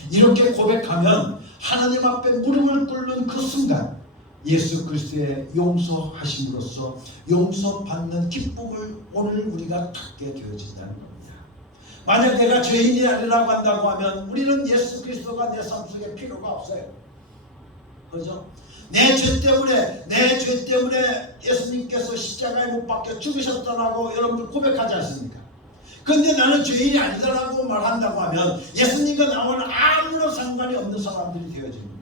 이렇게 고백하면 하나님 앞에 무릎을 꿇는 그 순간 예수 그리스도의 용서하심으로써 용서받는 기쁨을 오늘 우리가 갖게 되어진다는 겁니다. 만약 내가 죄인이 아니라고 한다고 하면 우리는 예수 그리스도가 내 삶 속에 필요가 없어요. 그렇죠? 내 죄 때문에 예수님께서 십자가에 못 박혀 죽으셨다라고 여러분들 고백하지 않습니까? 그런데 나는 죄인이 아니다라고 말한다고 하면 예수님과 나와는 아무런 상관이 없는 사람들이 되어지는 거예요.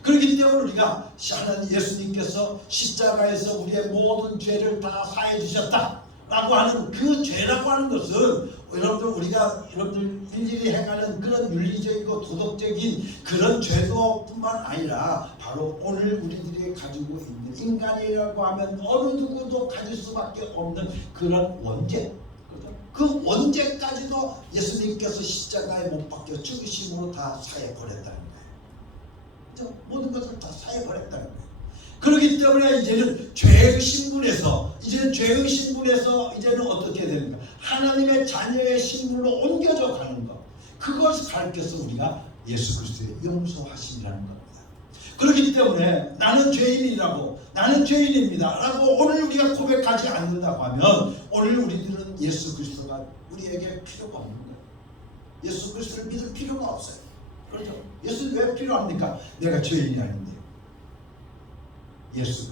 그렇기 때문에 우리가 하나님 예수님께서 십자가에서 우리의 모든 죄를 다 사해 주셨다라고 하는 그 죄라고 하는 것은 여러분들 일일이 행하는 그런 윤리적이고 도덕적인 그런 죄도 뿐만 아니라 바로 오늘 우리들이 가지고 있는 인간이라고 하면 어느 누구도 가질 수밖에 없는 그런 원죄, 그 원죄까지도 예수님께서 십자가에 못 박혀 죽으심으로 다 사해버렸다는 거예요. 모든 것을 다 사해버렸다는 거예요. 그렇기 때문에 이제는 죄의 신분에서 이제는 어떻게 됩니까? 하나님의 자녀의 신분으로 옮겨져 가는 것. 그것을 가르쳐서 우리가 예수 그리스도의 용서하심이라는 겁니다. 그렇기 때문에 나는 죄인입니다 라고 오늘 우리가 고백하지 않는다고 하면 오늘 우리들은 예수 그리스도가 우리에게 필요가 없는 거예요. 예수 그리스도를 믿을 필요가 없어요. 그렇죠? 예수는 왜 필요합니까? 내가 죄인이 아닌데요. 예수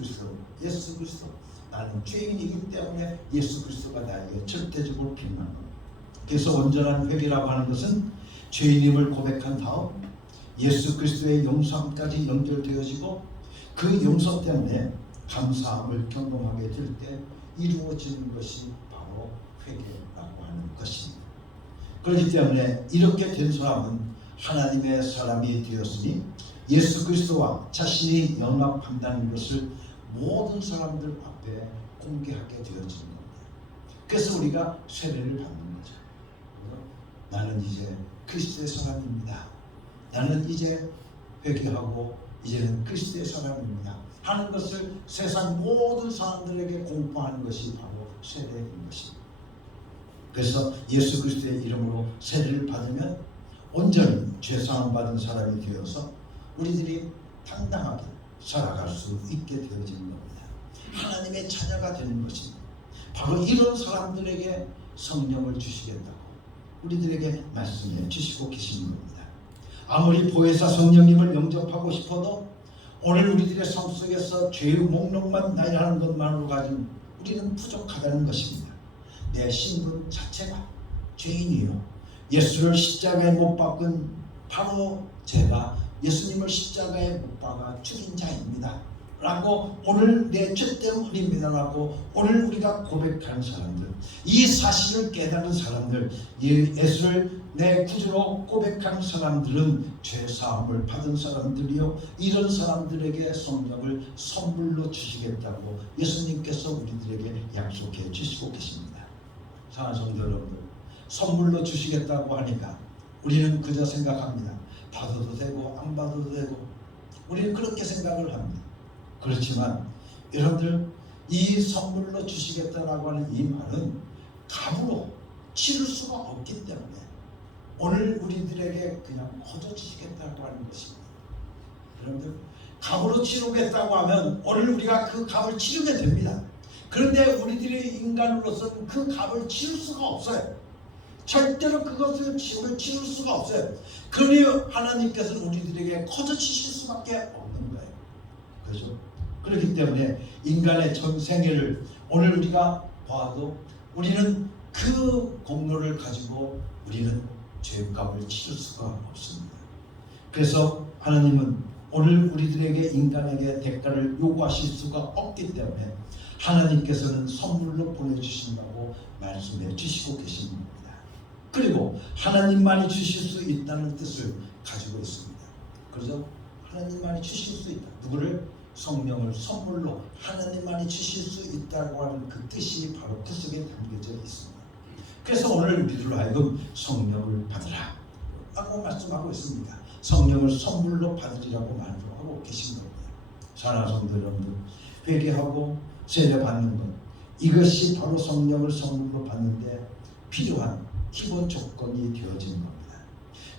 그리스도 나는 죄인이기 때문에 예수 그리스도가 나에게 절대적으로 필요한 겁니다. 그래서 온전한 회개라고 하는 것은 죄인임을 고백한 다음 예수 그리스도의 용서함까지 연결되어지고 그 용서 때문에 감사함을 경험하게 될 때 이루어지는 것이 바로 회개라고 하는 것입니다. 그렇기 때문에 이렇게 된 사람은 하나님의 사람이 되었으니 예수 그리스도와 자신이 연합한다는 것을 모든 사람들 앞에 공개하게 되어지는 겁니다. 그래서 우리가 세례를 받는 거죠. 나는 이제 그리스도의 사람입니다. 나는 이제 회개하고 이제는 그리스도의 사람입니다 하는 것을 세상 모든 사람들에게 공포하는 것이 바로 세례인 것입니다. 그래서 예수 그리스도의 이름으로 세례를 받으면 온전히 죄사함 받은 사람이 되어서 우리들이 당당하게 살아갈 수 있게 되어지는 겁니다. 하나님의 자녀가 되는 것입니다. 바로 이런 사람들에게 성령을 주시겠다고 우리들에게 말씀해 주시고 계시는 겁니다. 아무리 보혜사 성령님을 영접하고 싶어도 오늘 우리들의 삶 속에서 죄의 목록만 나열하는 것만으로 가진 우리는 부족하다는 것입니다. 내 신분 자체가 죄인이요. 예수를 십자가에 못 박은 바로 제가 예수님을 십자가에 못 박아 죽인 자입니다 라고 오늘 내 죄 때문입니다 라고 오늘 우리가 고백하는 사람들, 이 사실을 깨닫는 사람들, 예수를 내 구주로 고백하는 사람들은 죄사함을 받은 사람들이요, 이런 사람들에게 성령을 선물로 주시겠다고 예수님께서 우리들에게 약속해 주시고 계십니다. 사랑하는 성도 여러분들, 선물로 주시겠다고 하니까 우리는 그저 생각합니다. 받아도 되고 안 받아도 되고 우리는 그렇게 생각을 합니다. 그렇지만 여러분들, 이 선물로 주시겠다라고 하는 이 말은 값으로 치를 수가 없기 때문에 오늘 우리들에게 그냥 거둬주시겠다고 하는 것입니다. 여러분들, 값으로 치르겠다고 하면 오늘 우리가 그 값을 치르게 됩니다. 그런데 우리들이 인간으로서는 그 값을 치를 수가 없어요. 절대로 그것을 치를 수가 없어요. 그러니 하나님께서는 우리들에게 거저치실 수밖에 없는 거예요. 그렇죠? 그렇기 때문에 인간의 전 생애를 오늘 우리가 봐도 우리는 그 공로를 가지고 우리는 죄값을 치를 수가 없습니다. 그래서 하나님은 오늘 우리들에게 인간에게 대가를 요구하실 수가 없기 때문에 하나님께서는 선물로 보내주신다고 말씀해 주시고 계신 겁니다. 그리고 하나님만이 주실 수 있다는 뜻을 가지고 있습니다. 그래서 하나님만이 주실 수 있다. 누구를? 성령을 선물로 하나님만이 주실 수 있다고 하는 그 뜻이 바로 그 속에 담겨져 있습니다. 그래서 오늘 우리들로 하여금 성령을 받으라 라고 말씀하고 있습니다. 성령을 선물로 받으리라고 말하고 계신 겁니다. 사랑하는 성도 여러분들, 회개하고 세례 받는 것, 이것이 바로 성령을 선물로 받는데 필요한 기본 조건이 되어지는 겁니다.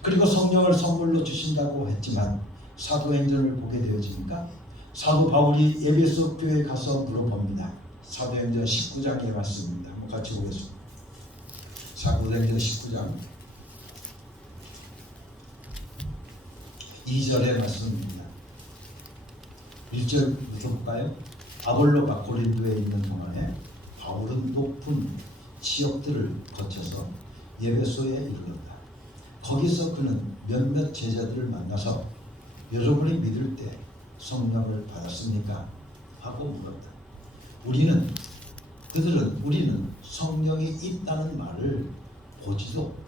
그리고 성령을 선물로 주신다고 했지만 사도행전을 보게 되어지니까 사도 바울이 에베소 교회에 가서 물어봅니다. 사도행전 19장에 왔습니다. 한번 같이 보겠습니다. 사도행전 19장 2절의 말씀입니다. 1절부터 볼까요? 아볼로가 고린도에 있는 동안에 바울은 높은 지역들을 거쳐서 에베소에 이르렀다. 거기서 그는 몇몇 제자들을 만나서 여러분이 믿을 때 성령을 받았습니까? 하고 물었다. 우리는 성령이 있다는 말을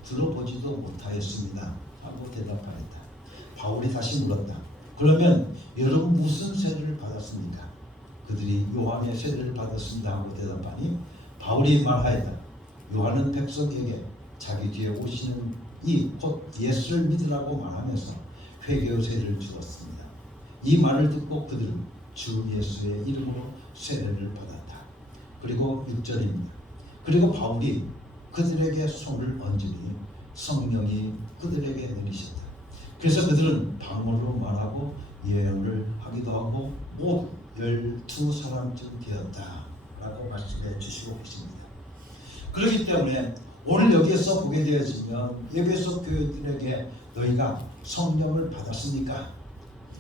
들어보지도 못하였습니다. 하고 대답하였다. 바울이 다시 물었다. 그러면 여러분 무슨 세례를 받았습니까? 그들이 요한의 세례를 받았습니다. 하고 대답하니 바울이 말하였다. 요한은 백성에게 자기 뒤에 오시는 이 곧 예수를 믿으라고 말하면서 회개의 세례를 주었습니다. 이 말을 듣고 그들은 주 예수의 이름으로 세례를 받았다. 그리고 6절입니다. 그리고 바울이 그들에게 손을 얹으니 성령이 그들에게 내리셨다. 그래서 그들은 방언으로 말하고 예언을 하기도 하고 모두 12사람쯤 되었다 라고 말씀해 주시고 계십니다. 그렇기 때문에 오늘 여기에서 보게 되어지면 에베소 교회들에게 너희가 성령을 받았습니까?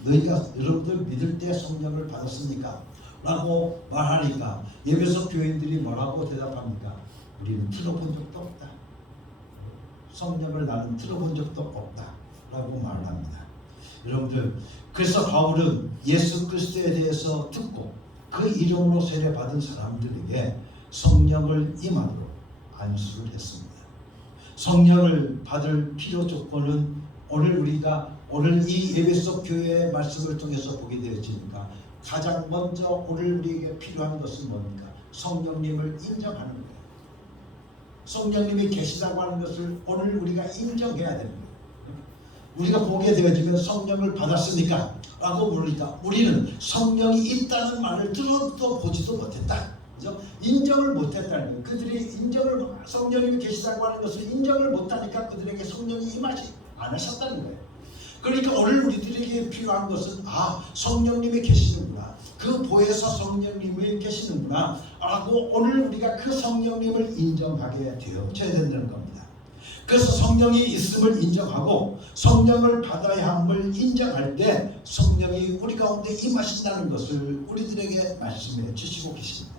여러분들 믿을 때 성령을 받았습니까? 라고 말하니까 에베소 교인들이 뭐라고 대답합니까? 우리는 들어본 적도 없다. 성령을 나는 들어본 적도 없다 라고 말을 합니다. 여러분들, 그래서 바울은 예수 그리스도에 대해서 듣고 그 이름으로 세례받은 사람들에게 성령을 임하도록 안수를 했습니다. 성령을 받을 필요 조건은 오늘 이 에베소 교회의 말씀을 통해서 보게 되어지니까 가장 먼저 오늘 우리에게 필요한 것은 뭡니까? 성령님을 인정하는 거예요. 성령님이 계시다고 하는 것을 오늘 우리가 인정해야 되는 거예요. 우리가 보게 되어지면 성령을 받았습니까? 라고 물으니까 우리는 성령이 있다는 말을 들어도 보지도 못했다. 그죠? 인정을 못했다는 거예요. 그들이 성령님이 계시다고 하는 것을 인정을 못하니까 그들에게 성령이 임하지 않으셨다는 거예요. 그러니까 오늘 우리들에게 필요한 것은 성령님이 계시는구나. 그 보혜사 성령님이 계시는구나 라고 오늘 우리가 그 성령님을 인정하게 되어져야 된다는 겁니다. 그래서 성령이 있음을 인정하고 성령을 받아야 함을 인정할 때 성령이 우리 가운데 임하신다는 것을 우리들에게 말씀해 주시고 계십니다.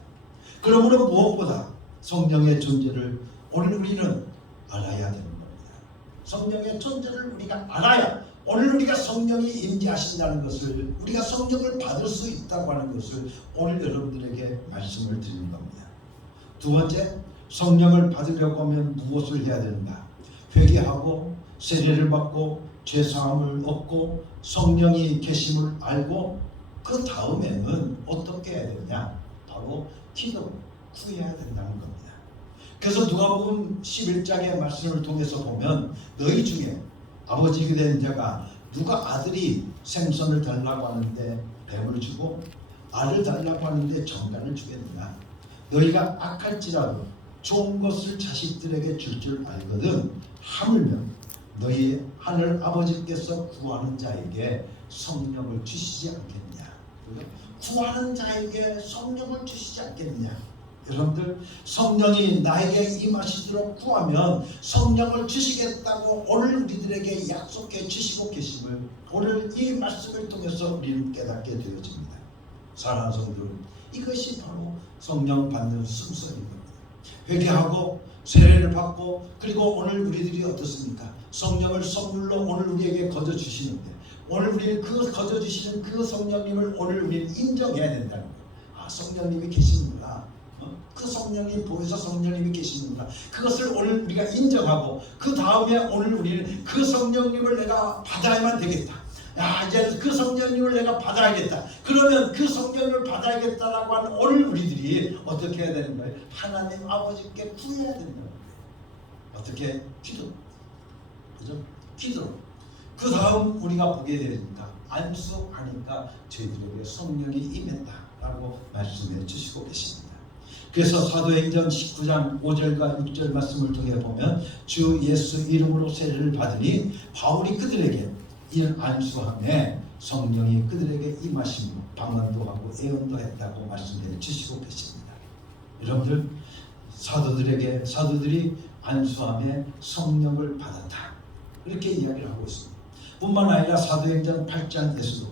그러므로 무엇보다 성령의 존재를 오늘 우리는 알아야 되는 겁니다. 성령의 존재를 우리가 알아야 오늘 우리가 성령이 임재하신다는 것을, 우리가 성령을 받을 수 있다고 하는 것을 오늘 여러분들에게 말씀을 드리는 겁니다. 두 번째, 성령을 받으려고 하면 무엇을 해야 되는가? 회개하고 세례를 받고 죄사함을 얻고 성령이 계심을 알고 그 다음에는 어떻게 해야 되냐? 바로 기도 구해야 된다는 겁니다. 그래서 누가복음 11장의 말씀을 통해서 보면 너희 중에 아버지가 된 자가 누가 아들이 생선을 달라고 하는데 뱀을 주고 알을 달라고 하는데 정간을 주겠느냐? 너희가 악할지라도 좋은 것을 자식들에게 줄 알거든 하물며 너희 하늘 아버지께서 구하는 자에게 성령을 주시지 않겠냐? 구하는 자에게 성령을 주시지 않겠느냐? 여러분들, 성령이 나에게 임하시도록 구하면 성령을 주시겠다고 오늘 우리들에게 약속해 주시고 계심을 오늘 이 말씀을 통해서 우리는 깨닫게 되어집니다. 사랑하는 성도, 이것이 바로 성령 받는 순서인 겁니다. 회개하고 세례를 받고 그리고 오늘 우리들이 어떻습니까? 성령을 선물로 오늘 우리에게 거저 주시는데 오늘 우리는 그 거저 주시는 그 성령님을 오늘 우리는 인정해야 된다는 거예요. 성령님이 계시는구나. 그 성령님, 보혜사 성령님이 계시는구나. 그것을 오늘 우리가 인정하고 그 다음에 오늘 우리는 그 성령님을 내가 받아야만 되겠다. 이제 그 성령님을 내가 받아야겠다. 그러면 그 성령을 받아야겠다라고 하는 오늘 우리들이 어떻게 해야 되는 거예요? 하나님 아버지께 구해야 된다는 거예요. 어떻게? 기도. 그죠? 기도. 그 다음 우리가 보게 되니까 안수하니까 저희들에게 성령이 임했다라고 말씀해 주시고 계십니다. 그래서 사도행전 19장 5절과 6절 말씀을 통해 보면 주 예수 이름으로 세례를 받으니 바울이 그들에게 안수함에 성령이 그들에게 임하심으로 방언도 하고 예언도 했다고 말씀해 주시고 계십니다. 여러분들, 사도들이 안수함에 성령을 받았다, 이렇게 이야기를 하고 있습니다. 뿐만 아니라 사도행전 8장에서도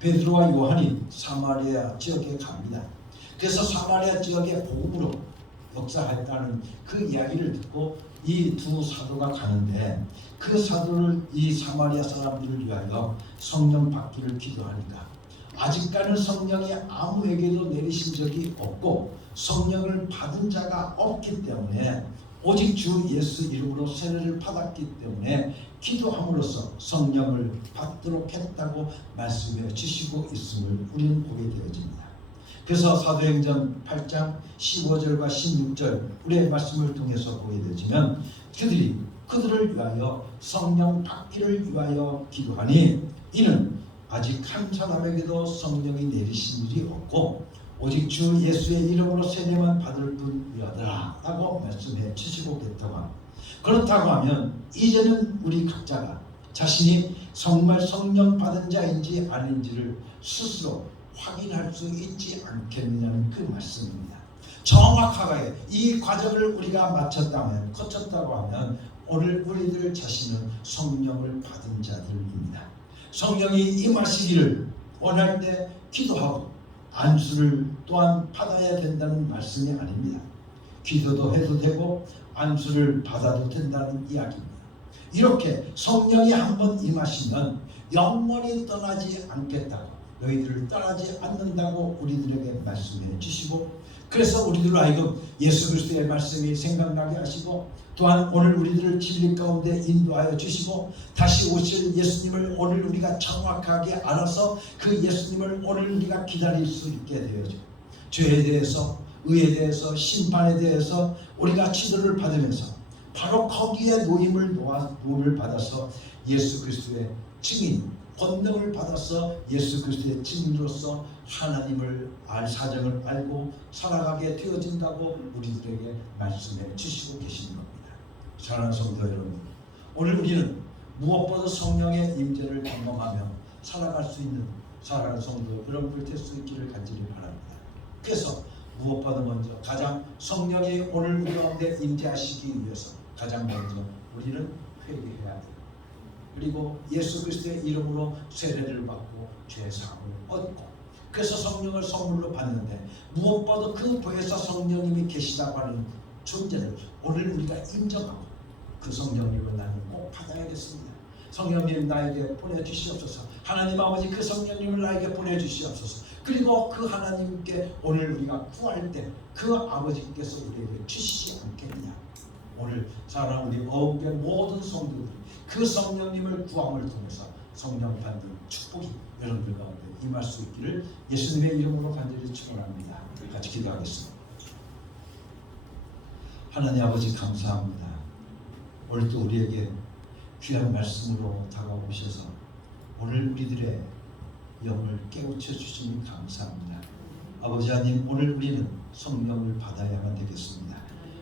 베드로와 요한이 사마리아 지역에 갑니다. 그래서 사마리아 지역의 복음으로 역사했다는 그 이야기를 듣고 이 두 사도가 가는데, 그 사도를 이 사마리아 사람들을 위하여 성령 받기를 기도하니까 아직까지는 성령이 아무에게도 내리신 적이 없고 성령을 받은 자가 없기 때문에 오직 주 예수 이름으로 세례를 받았기 때문에 기도함으로써 성령을 받도록 했다고 말씀해 주시고 있음을 우리는 보게 되어집니다. 그래서 사도행전 8장 15절과 16절 우리의 말씀을 통해서 보게 되지만 그들을 위하여 성령 받기를 위하여 기도하니 이는 아직 한 사람에게도 성령이 내리신 일이 없고 오직 주 예수의 이름으로 세례만 받을 뿐이더라 라고 말씀해 주시고 계시다고 합니다. 그렇다고 하면 이제는 우리 각자가 자신이 정말 성령 받은 자인지 아닌지를 스스로 확인할 수 있지 않겠느냐는 그 말씀입니다. 정확하게 이 과정을 우리가 거쳤다고 하면 오늘 우리들 자신은 성령을 받은 자들입니다. 성령이 임하시기를 원할 때 기도하고 안수를 또한 받아야 된다는 말씀이 아닙니다. 기도도 해도 되고 안수를 받아도 된다는 이야기입니다. 이렇게 성령이 한번 임하시면 영원히 떠나지 않겠다고, 너희들을 떠나지 않는다고 우리들에게 말씀해 주시고, 그래서 우리들로 하여금 예수 그리스도의 말씀이 생각나게 하시고 또한 오늘 우리들을 진리 가운데 인도하여 주시고 다시 오실 예수님을 오늘 우리가 정확하게 알아서 그 예수님을 오늘 우리가 기다릴 수 있게 되어져, 죄에 대해서, 의에 대해서, 심판에 대해서 우리가 치료를 받으면서 바로 거기에 노임을 받아서 예수 그리스도의 증인, 권능을 받아서 예수 그리스도의 증인으로서 하나님을 사정을 알고 살아가게 되어진다고 우리들에게 말씀해 주시고 계시는 겁니다. 사랑하는 성도 여러분, 오늘 우리는 무엇보다 성령의 임재를 경험하며 살아갈 수 있는 사랑하는 성도 여러분들 될 수 있기를 간절히 바랍니다. 그래서 무엇보다 먼저 가장 성령이 오늘 우리 가운데 임재하시기 위해서 가장 먼저 우리는 회개해야 돼요. 그리고 예수 그리스도의 이름으로 세례를 받고 죄사함을 얻고, 그래서 성령을 선물로 받는데 무엇보다 그 보혜사 성령님이 계시다고 하는 존재를 오늘 우리가 인정하고 그 성령님을 나는 꼭 받아야겠습니다. 성령님 나에게 보내주시옵소서. 하나님 아버지 그 성령님을 나에게 보내주시옵소서. 그리고 그 하나님께 오늘 우리가 구할 때 그 아버지께서 우리에게 주시지 않겠느냐. 오늘 사랑하는 우리 어음의 모든 성도들이 그 성령님을 구함을 통해서 성령 받는 축복이 여러분들 가운데 임할 수 있기를 예수님의 이름으로 간절히 축원합니다. 같이 기도하겠습니다. 하나님 아버지 감사합니다. 오늘도 우리에게 귀한 말씀으로 다가오셔서 오늘 우리들의 영을 깨우쳐 주시니 감사합니다. 아버지 하나님, 오늘 우리는 성령을 받아야만 되겠습니다.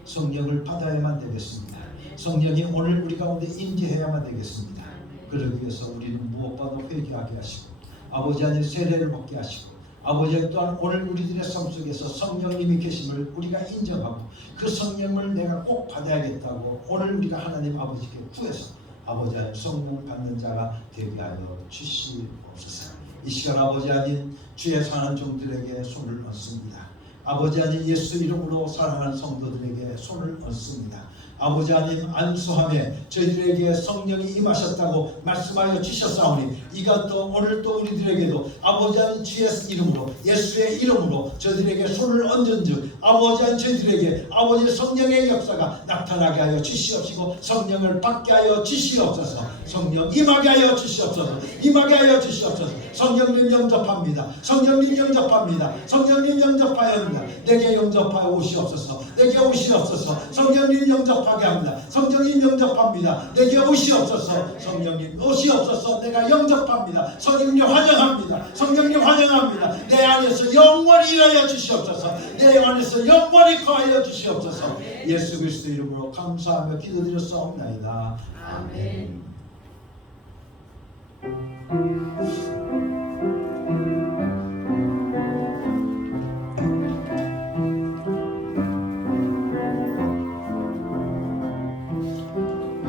성령을 받아야만 되겠습니다. 성령이 오늘 우리 가운데 임재해야만 되겠습니다. 그러기 위해서 우리는 무엇보다 회개하게 하시고 아버지 하나님 세례를 받게 하시고 아버지 또한 오늘 우리들의 삶 속에서 성령님이 계심을 우리가 인정하고 그 성령을 내가 꼭 받아야겠다고 오늘 우리가 하나님 아버지께 구해서 아버지 하나님 성령 받는 자가 되게 하여 주시옵소서. 이 시간 아버지 하나님 주의 사랑하는 종들에게 손을 얹습니다. 아버지 하나님 예수 이름으로 사랑하는 성도들에게 손을 얹습니다. 아버지 하나님 안수함에 저희들에게 성령이 임하셨다고 말씀하여 주셨사오니 이것도 오늘 또 우리들에게도 아버지 하나님 주의 이름으로 예수의 이름으로 저희들에게 손을 얹은즉 아버지 하나님 저희들에게 아버지 성령의 역사가 나타나게 하여 주시옵시고 성령을 받게 하여 주시옵소서. 성령 임하게 하여 주시옵소서. 임하게 하여 주시옵소서. 성령님 영접합니다. 성령님 영접합니다. 성령님 영접하였는데 합니다. 내게 영접하여 오시옵소서. 내게 오시옵소서. 성령님 영접하게 합니다. 성령님 영접합니다. 내게 오시옵소서. 성령님 오시옵소서. 내가 영접합니다. 성령님 환영합니다. 성령님 환영합니다. 내 안에서 영원히 일하여 주시옵소서. 내 안에서 영원히 거하여 주시옵소서. 예수 그리스도 이름으로 감사하며 기도드렸사옵나이다. 아멘.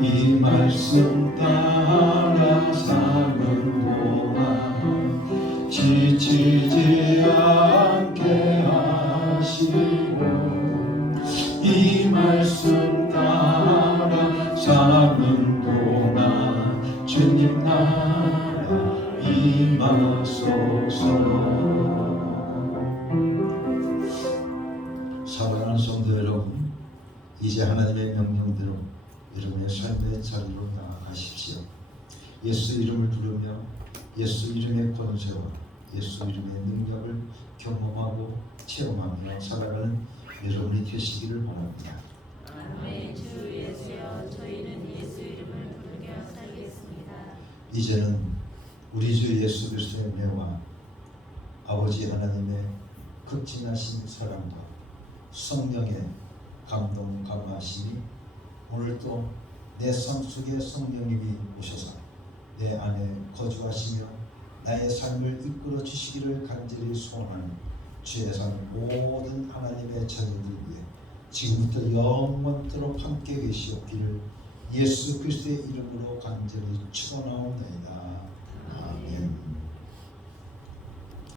이 말씀 따라 사는 동안 지치지 않게 하시고 이 말씀 따라 사는 동안 주님 나라 임하소서. 사랑하는 성도 여러분, 이제 하나님의 명령대로 여러분의 삶의 자리로 나아가십시오. 예수 이름을 부르며 예수 이름의 권세와 예수 이름의 능력을 경험하고 체험하며 살아가는 여러분이 되시기를 바랍니다. 아멘. 주 예수여, 저희는 예수 이름을 부르며 살겠습니다. 이제는 우리 주 예수 그리스도의 은혜와 아버지 하나님의 극진하신 사랑과 성령의 감동 감화심이 오늘도 내 삶 속에 성령님이 오셔서 내 안에 거주하시며 나의 삶을 이끌어 주시기를 간절히 소원하는 주의 산 모든 하나님의 자녀들 위해 지금부터 영원토록 함께 계시옵기를 예수 그리스도의 이름으로 간절히 축원하옵나이다. 아멘.